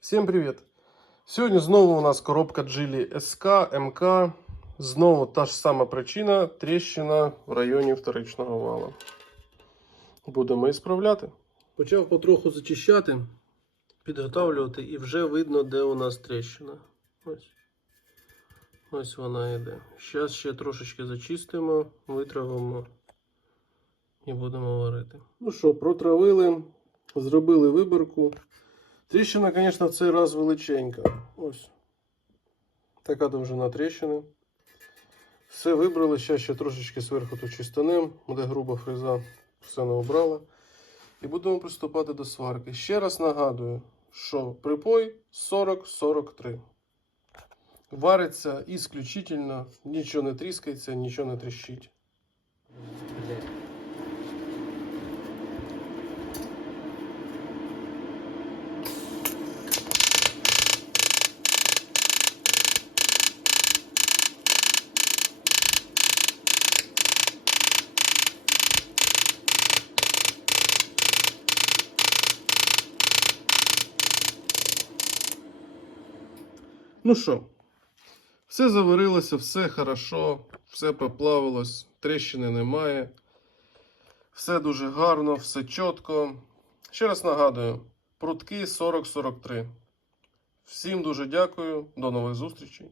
Всім привіт! Сьогодні знову у нас коробка Geely SK МК. Знову та ж сама причина тріщина в районі вторичного вала. Будемо ісправляти. Почав потроху зачищати, підготовлювати, і вже видно, де у нас тріщина. Ось. Ось вона йде. Зараз ще трошечки зачистимо, витравимо і будемо варити. Ну що, протравили, зробили вибірку. Тріщина, звісно, в цей раз величенька. Ось. Така довжина тріщини. Все вибрали. Зараз ще трошечки зверху тут чистанем, де груба фреза все не обрала. І будемо приступати до сварки. Ще раз нагадую, що припой 40-43. Вариться ісключительно, нічого не тріскається, нічого не тріщить. Ну що, все заварилося, все хорошо, все поплавилось, тріщини немає. Все дуже гарно, все чітко. Ще раз нагадую: прутки 40-43. Всім дуже дякую, до нових зустрічей.